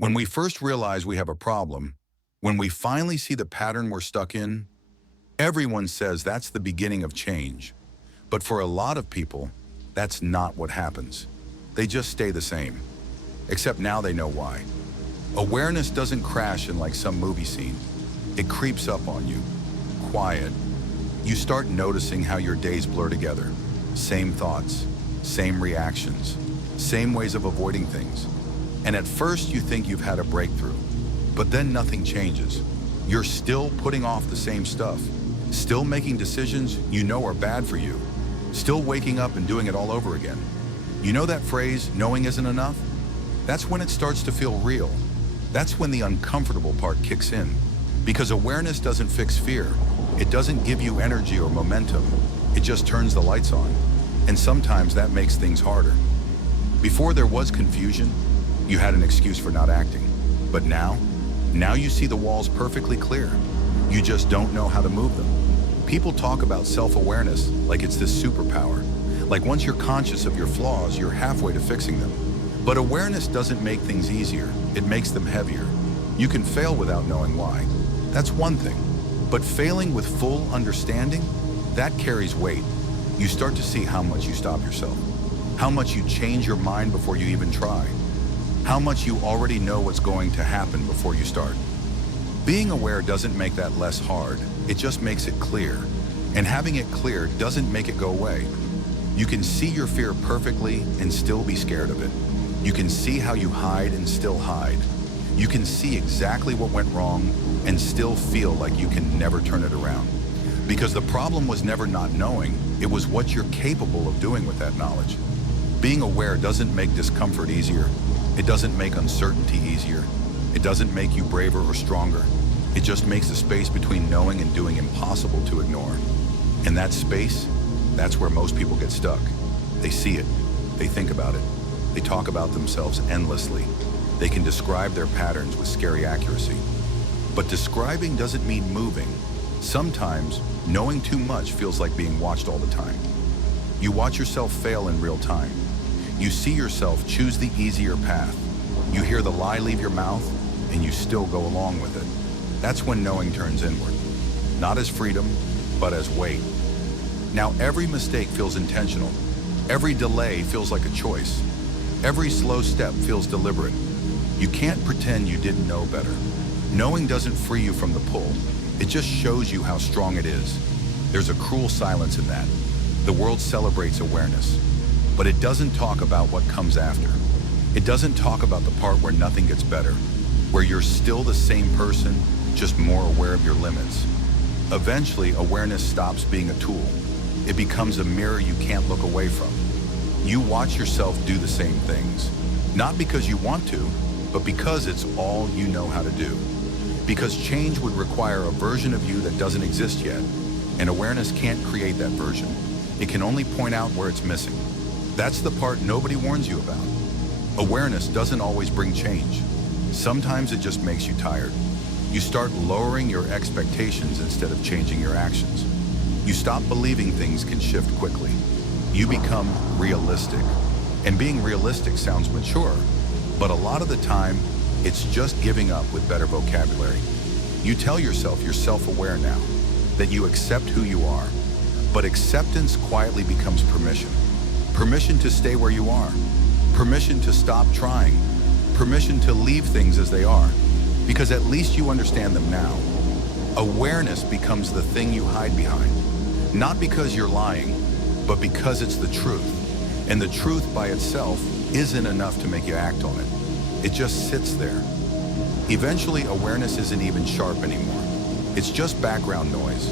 When we first realize we have a problem, when we finally see the pattern we're stuck in, everyone says that's the beginning of change. But for a lot of people, that's not what happens. They just stay the same. Except now they know why. Awareness doesn't crash in like some movie scene. It creeps up on you, quiet. You start noticing how your days blur together. Same thoughts, same reactions, same ways of avoiding things. And at first you think you've had a breakthrough, but then nothing changes. You're still putting off the same stuff, still making decisions you know are bad for you, still waking up and doing it all over again. You know that phrase, knowing isn't enough? That's when it starts to feel real. That's when the uncomfortable part kicks in. Because awareness doesn't fix fear. It doesn't give you energy or momentum. It just turns the lights on. And sometimes that makes things harder. Before there was confusion, you had an excuse for not acting. But now you see the walls perfectly clear. You just don't know how to move them. People talk about self-awareness like it's this superpower. Like once you're conscious of your flaws, you're halfway to fixing them. But awareness doesn't make things easier. It makes them heavier. You can fail without knowing why. That's one thing. But failing with full understanding, that carries weight. You start to see how much you stop yourself, how much you change your mind before you even try, how much you already know what's going to happen before you start. Being aware doesn't make that less hard. It just makes it clear. And having it clear doesn't make it go away. You can see your fear perfectly and still be scared of it. You can see how you hide and still hide. You can see exactly what went wrong and still feel like you can never turn it around. Because the problem was never not knowing, it was what you're capable of doing with that knowledge. Being aware doesn't make discomfort easier. It doesn't make uncertainty easier. It doesn't make you braver or stronger. It just makes the space between knowing and doing impossible to ignore. And that space, that's where most people get stuck. They see it. They think about it. They talk about themselves endlessly. They can describe their patterns with scary accuracy. But describing doesn't mean moving. Sometimes, knowing too much feels like being watched all the time. You watch yourself fail in real time. You see yourself choose the easier path. You hear the lie leave your mouth, and you still go along with it. That's when knowing turns inward. Not as freedom, but as weight. Now every mistake feels intentional. Every delay feels like a choice. Every slow step feels deliberate. You can't pretend you didn't know better. Knowing doesn't free you from the pull. It just shows you how strong it is. There's a cruel silence in that. The world celebrates awareness, but it doesn't talk about what comes after. It doesn't talk about the part where nothing gets better, where you're still the same person, just more aware of your limits. Eventually, awareness stops being a tool. It becomes a mirror you can't look away from. You watch yourself do the same things, not because you want to, but because it's all you know how to do. Because change would require a version of you that doesn't exist yet, and awareness can't create that version. It can only point out where it's missing. That's the part nobody warns you about. Awareness doesn't always bring change. Sometimes it just makes you tired. You start lowering your expectations instead of changing your actions. You stop believing things can shift quickly. You become realistic. And being realistic sounds mature, but a lot of the time, it's just giving up with better vocabulary. You tell yourself you're self-aware now, that you accept who you are, but acceptance quietly becomes permission. Permission to stay where you are. Permission to stop trying. Permission to leave things as they are, because at least you understand them now. Awareness becomes the thing you hide behind, not because you're lying, but because it's the truth. And the truth by itself isn't enough to make you act on it. It just sits there. Eventually, awareness isn't even sharp anymore. It's just background noise.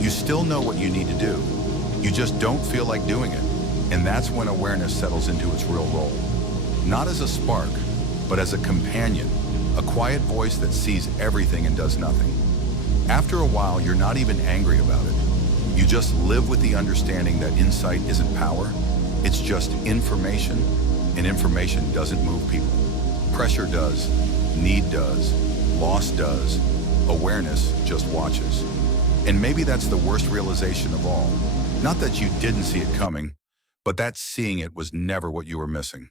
You still know what you need to do. You just don't feel like doing it. And that's when awareness settles into its real role. Not as a spark, but as a companion, a quiet voice that sees everything and does nothing. After a while, you're not even angry about it. You just live with the understanding that insight isn't power. It's just information, and information doesn't move people. Pressure does, need does, loss does, awareness just watches. And maybe that's the worst realization of all. Not that you didn't see it coming, but that seeing it was never what you were missing.